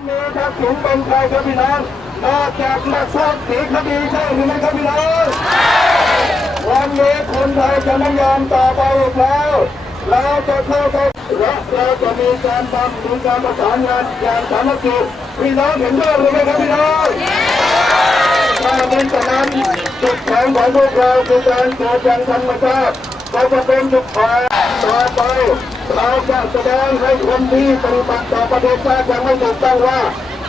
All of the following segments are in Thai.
วันนี้ทักษิณเป็นใครครับพี่น้องนอกจากนักโทษสีคดีใช่หรือไม่ครับพี่น้องวันนี้คนไทยจะไม่ยอมต่อไปอีกแล้ว เราจะเข้าไปและเราจะมีการทำมีการประสานงานอย่างสามัคคีพี่น้องเห็นด้วยหรือไม่ครับพี่น้องถ้าเป็นฉะนั้นจุดแข็งของพวกเราคือการเกิดอย่งธรรมชาติเราจะเป็นจุดแข็งต่อไป เราจะแสดงให้คนที่ปฏิบัติต่อประเทศชาติย่างไม่ถูกต้องว่า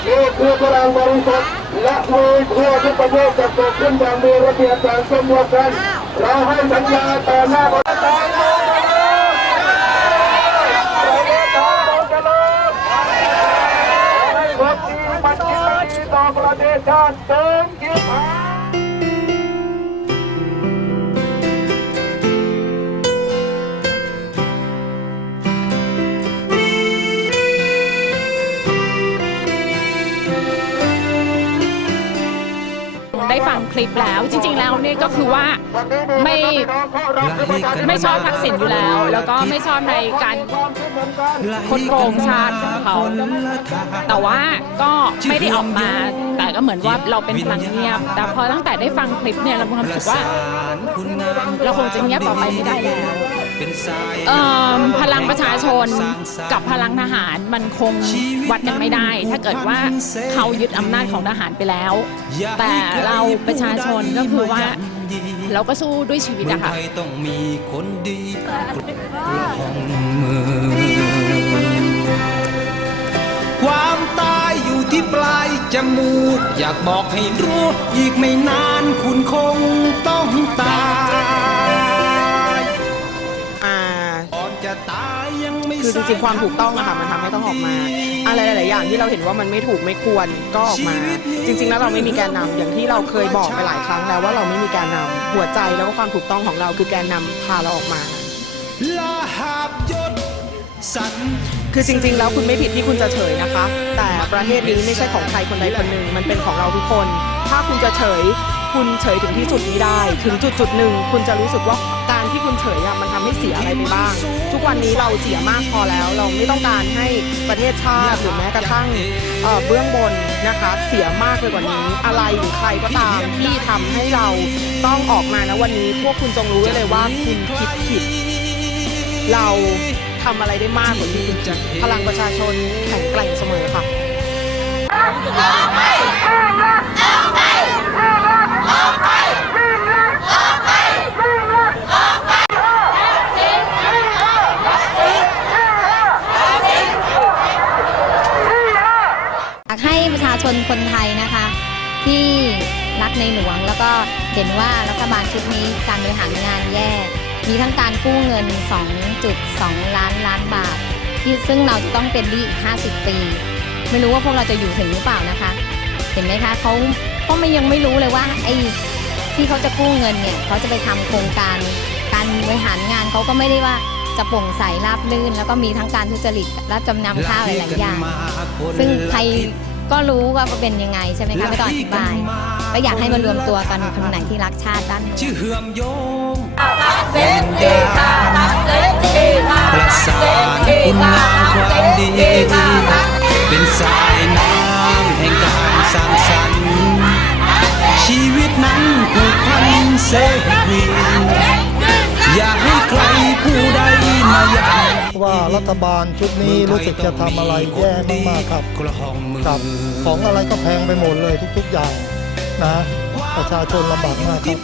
นี่คือพลังบริสุทธิ์และมีทั่วทุกประเทศจะเกิดขึ้นอย่างมีระเบียบอย่างสมบูรณ์กัน เราให้สัญญาต่อหน้าประชาชนให้คนดีมันคิดดีต่อประเทศชาติเติม ฟังคลิปแล้ว จริง ๆ แล้วเนี่ยก็คือว่าไม่ไม่ชอบทักษิณอยู่แล้ว แล้วก็ไม่ชอบในการคนโกงชาติของเขาแต่ว่าก็ไม่ได้ออกมา แต่ก็เหมือนว่าเราเป็นพลังเงียบ แต่พอตั้งแต่ได้ฟังคลิปเนี่ยเรามีความรู้สึกว่า เราคงจะเงียบต่อไปไม่ได้แล้ว พลังประชาชนกับพลังทหารมันคงวัดกันไม่ได้ ถ้าเกิดว่าเขายึดอำนาจของทหารไปแล้ว แต่เราประชาชนก็คือว่าเราก็สู้ด้วยชีวิตเมืออะงค่ะไทยต้องมีคนดีของเมืองความตายอยู่ที่ปลายจมูก อยากบอกให้รู้ อีกไม่นานคุณคงต้องตาย คือจริงๆความถูกต้องอะค่ะมันทำให้ต้องออกมา อะไรหลายๆอย่างที่เราเห็นว่ามันไม่ถูกไม่ควรก็ออกมา จริง ๆ แล้วเราไม่มีแกนนำอย่างที่เราเคยบอกไปหลายครั้งแล้วว่าเราไม่มีแกนนำหัวใจแล้วก็ความถูกต้องของเราคือแกนนำพาเราออกมาลหาบยศสัน คือจริงๆ แล้วคุณไม่ผิดที่คุณจะเฉยนะคะ แต่ประเทศนี้ไม่ใช่ของใครคนใดคนหนึ่ง มันเป็นของเราทุกคน ถ้าคุณจะเฉย คุณเฉยถึงที่สุดนี้ได้ ถึงจุดจุดๆหนึ่ง คุณจะรู้สึกว่าการ ที่คุณเฉยอะมันทำให้เสียอะไรไปบ้าง ทุกวันนี้เราเสียมากพอแล้ว เราไม่ต้องการให้ประเทศชาติหรือแม้กระทั่งเอ่อเบื้องบนนะคะเสียมากไปกว่านี้ อะไรหรือใครก็ตามที่ทำให้เราต้องออกมานะวันนี้ พวกคุณจงรู้ไว้เลยว่าคุณคิดผิด เราทำอะไรได้มากกว่าที่พลังประชาชนแข็งแกร่งเสมอค่ะ อยากให้ประชาช นคนไทยนะคะ ที่รักในหลวงแล้วก็เห็นว่ารัฐบาลชุดนี้การบริหารงานแย่ มีทั้งการกู้เงิน 2.2 ล้านล้านบาท ที่ซึ่งเราจะต้องเป็นหนี้อีก 50 ปี ไม่รู้ว่าพวกเราจะอยู่ถึงหรือเปล่านะคะ เห็นไหมคะเขาก็ไม่ยังไม่รู้เลยว่าไอ้ที่เขาจะกู้เงินเนี่ยเขาจะไปทำโครงการ การบริหารงานเขาก็ไม่ได้ว่าจะโปร่งใสราบรื่น แล้วก็มีทั้งการทุจริตรับจำนำข้าวหลายๆอย่าง ซึ่งใคร ก็รู้ว่าเป็นยังไงใช่ไหมคะไม่ต้องอธิบายก็อยากให้มารวมตัวกันคนไหนที่รักชาติบ้านเมืองชื่อเหือมโยงรักษาคุณงามความดีเป็นสายน้ำแห่งการสร้างสรรค์ชีวิตนั้นผูกพันเสรี ว่ารัฐบาลชุดนี้รู้สึกจะทำอะไรแย่มากๆครับกระหองมือครับ ของอะไรก็แพงไปหมดเลยทุกๆอย่างนะ ประชาชนลำบากมากครับ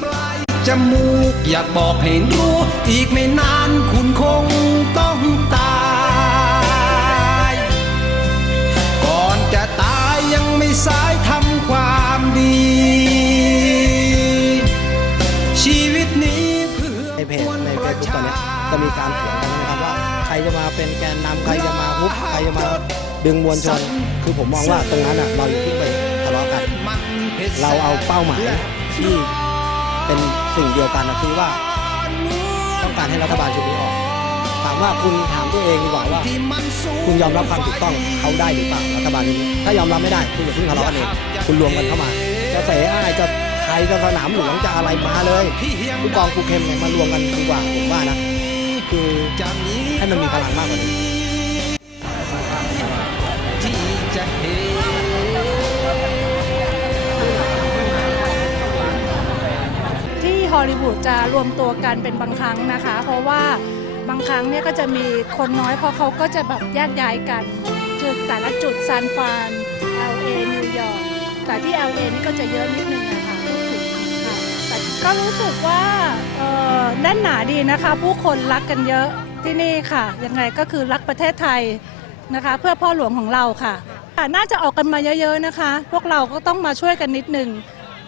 จมูกอยากบอกให้รู้ อีกไม่นานคุณคงต้องตาย ก่อนจะตายยังไม่สายทำความดี ชีวิตนี้เพื่อในเพจในเฟซบุ๊กตอนเนี้ยจะมีการเถียงกันนะครับว่า ใครจะมาเป็นแกนนำใครจะมาฮุบใครจะมาดึงมวลชน คือผมมองว่าตรงนั้นอะเราอย่าเพิ่งไปทะเลาะกัน เราเอาเป้าหมายที่เป็นสิ่งเดียวกันนะคือว่าต้องการให้รัฐบาลชุดนี้ออก ถามว่าคุณถามตัวเองดีกว่าว่า คุณยอมรับความถูกต้องเขาได้หรือเปล่ารัฐบาลนี้ ถ้ายอมรับไม่ได้คุณอย่าเพิ่งทะเลาะกันเองคุณรวมกันเข้ามา จะเสอ้ายจะใครจะสนามหลวงจะอะไรมาเลยผู้กองผู้เข้มเนี่ยมารวมกันดีกว่าผมว่านะคือให้ มันมีพลังมากกว่านี้ที่ฮอลลีวูดจะรวมตัวกันเป็นบางครั้งนะคะ เพราะว่าบางครั้งเนี่ยก็จะมีคนน้อยเพราะเขาก็จะแบบแยกย้ายกัน จุดแต่ละจุดซานฟราน LA นิวยอร์กแต่ที่ LA นี่ก็จะเยอะนิดนึงนะคะแต่ก็รู้สึกว่าแน่นหนาดีนะคะ ผู้คนรักกันเยอะ ที่นี่ค่ะ ยังไงก็คือรักประเทศไทยนะคะ เพื่อพ่อหลวงของเราค่ะค่ะ น่าจะออกกันมาเยอะ ๆนะคะ พวกเราก็ต้องมาช่วยกันนิดนึง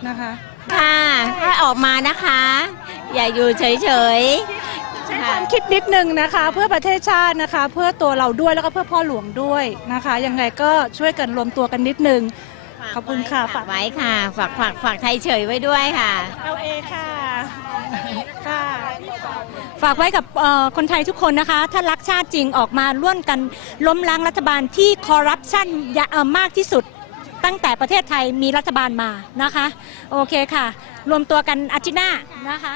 นะคะ ค่ะถ้าออกมานะคะ อย่าอยู่เฉยใช้ความคิดนิดนึงนะคะ เพื่อประเทศชาตินะคะ เพื่อตัวเราด้วยแล้วก็เพื่อพ่อหลวงด้วยนะคะ ยังไงก็ช่วยกันรวมตัวกันนิดนึงๆขอบคุณค่ะฝากไว้ค่ะ ฝากฝากฝากไทยเฉยไว้ด้วยค่ะ LA ค่ะค่ะ ฝากไว้กับคนไทยทุกคนนะคะ ถ้ารักชาติจริงออกมาร่วมกันล้มล้างรัฐบาลที่คอร์รัปชันมากที่สุดตั้งแต่ประเทศไทยมีรัฐบาลมานะคะ โอเคค่ะ รวมตัวกันอาทิตย์หน้านะคะ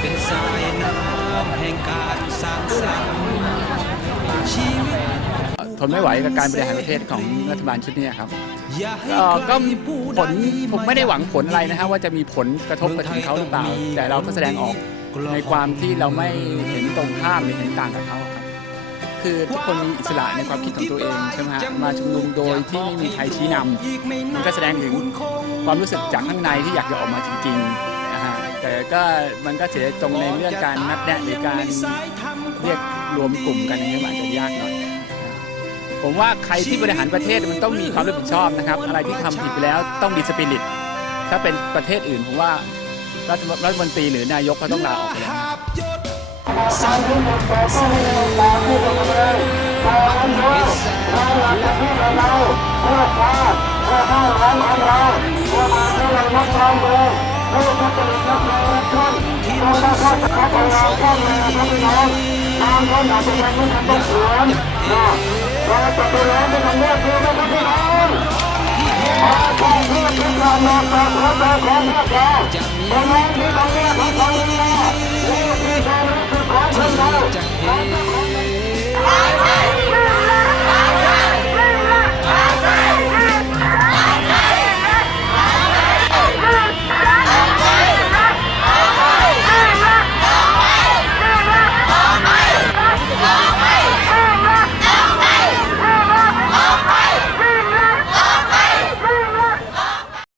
เป็นสายน้ำแห่งการสร้างสรรค์ ทนไม่ไหวกับการบริหารประเทศของรัฐบาลชุดนี้ครับก็ผลผมไม่ได้หวังผลอะไรนะฮะว่าจะมีผลกระทบกับถึงเขาหรือเปล่า แต่เราก็แสดงออกในความที่เราไม่เห็นตรงข้ามหรือเห็นต่างกับเขาครับคือทุกคนมีอิสระในความคิดของตัวเองใช่ไหมฮะมาชุมนุมโดยที่ไม่มีใครชี้นำมันก็แสดงถึงความรู้สึกจากข้างในที่อยากจะออกมาจริงๆนะฮะแต่ก็มันก็เสียตรงในเรื่องการนัดแนะหรือการ เรียกรวมกลุ่มกันอย่างนี้มันอาจจะยากหน่อยผมว่าใครที่บริหารประเทศมันต้องมีความรับผิดชอบนะครับ อะไรที่ทำผิดไปแล้วต้องมีสปิริต ถ้าเป็นประเทศอื่นผมว่ารัฐรัฐมนตรีหรือนายกเขาต้องลาออกไปแล้วางคนอาจจะยังไม่ทันต้องสวนนะเราจะไปร้องเป็นคำเลือกดูนะครับพี่น้องมาทางเพื่อนที่ทำนอนตาขอตาของพวกเราเป็นร้องที่คำเลือกขงเราเองนะนี่คือความรู้สึกงคนเรา